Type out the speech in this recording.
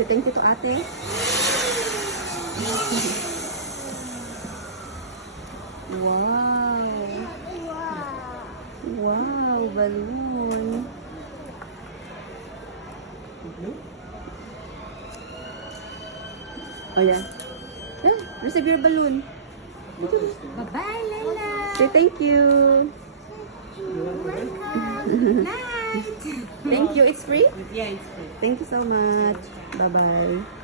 Say thank you to ate. Wow. Wow, balloon. Oh yeah. Receive your balloon. Bye-bye, Layla. Say thank you. Welcome. Night. Thank you. It's free? Yeah, it's free. Thank you so much. Bye-bye.